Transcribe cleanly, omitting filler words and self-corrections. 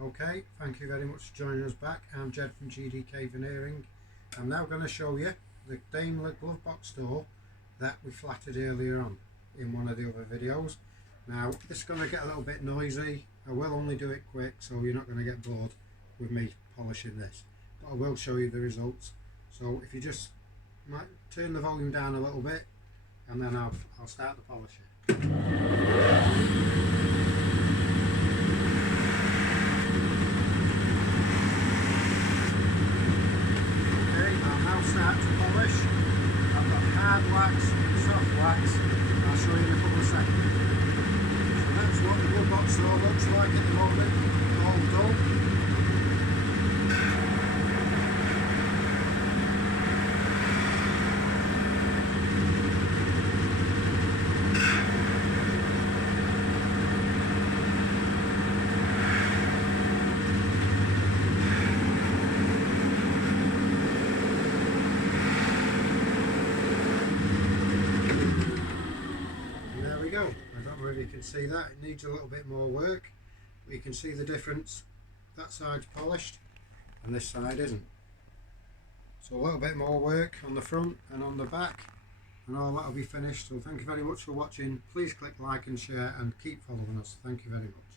Okay, thank you very much for joining us back. I'm Jed from GDK Veneering. I'm now going to show you the Daimler glove box door that we flattered earlier on in one of the other videos. Now this is going to get a little bit noisy. I will only do it quick so you're not going to get bored with me polishing this, but I will show you the results. So if you just might turn the volume down a little bit and then I'll start the polishing. Start to polish. I've got hard wax, soft wax. I'll show you in a couple of seconds. So that's what the glove box door looks like at the moment, all done. I don't know if you can see that, it needs a little bit more work, but you can see the difference. That side's polished and this side isn't. So a little bit more work on the front and on the back and all that will be finished. So thank you very much for watching. Please click like and share and keep following us. Thank you very much.